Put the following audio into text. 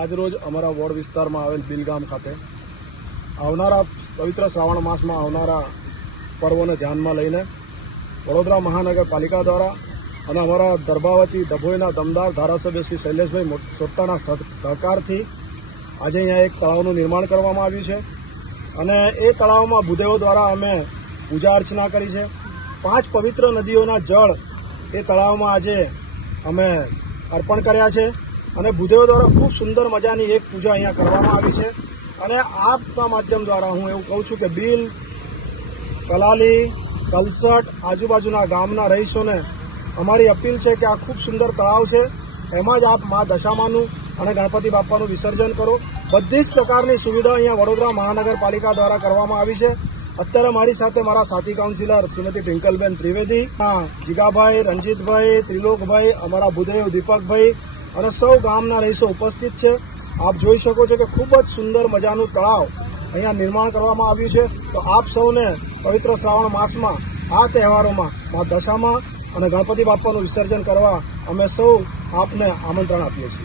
આજરોજ અમારા વોર્ડ વિસ્તારમાં આવેલ બિલગામ ખાતે આવનારા પવિત્ર શ્રાવણ માસમાં આવનારા પર્વોને ધ્યાનમાં લઈને વડોદરા મહાનગરપાલિકા દ્વારા અને અમારા દર્ભાવતી ડભોઈના દમદાર ધારાસભ્ય શ્રી શૈલેષભાઈ સોટ્ટાના સહકારથી આજે અહીંયા એક તળાવનું નિર્માણ કરવામાં આવ્યું છે અને એ તળાવમાં ભૂદેવો દ્વારા અમે પૂજા અર્ચના કરી છે। 5 પવિત્ર નદીઓના જળ એ તળાવમાં આજે અમે અર્પણ કર્યા છે અને ભૂદેવો દ્વારા ખૂબ સુંદર મજાની એક પૂજા અહીંયા કરવામાં આવી છે। અને આપના માધ્યમ દ્વારા હું એવું કહું છું કે બિલ, કલાલી, કલસટ આજુબાજુના ગામના રહીશોને અમારી અપીલ છે કે આ ખૂબ સુંદર તળાવ છે, એમાં જ આપ મા દશામાનું અને ગણપતિ બાપાનું વિસર્જન કરો। બધી જ પ્રકારની સુવિધા અહીંયા વડોદરા મહાનગરપાલિકા દ્વારા કરવામાં આવી છે। અત્યારે મારી સાથે મારા સાથી કાઉન્સિલર શ્રીમતી ટ્વિંકલબેન ત્રિવેદી, જીગાભાઈ, રંજીતભાઈ, ત્રિલોકભાઈ, અમારા ભૂદેવ દીપકભાઈ અને સૌ ગામના રહીશો ઉપસ્થિત છે। આપ જોઈ શકો છો કે ખૂબ જ સુંદર મજાનું તળાવ અહીંયા નિર્માણ કરવામાં આવ્યું છે। તો આપ સૌને પવિત્ર શ્રાવણ માસમાં આ તહેવારોમાં મા દશામાં અને ગણપતિ બાપાનું વિસર્જન કરવા અમે સૌ આપને આમંત્રણ આપીએ છીએ।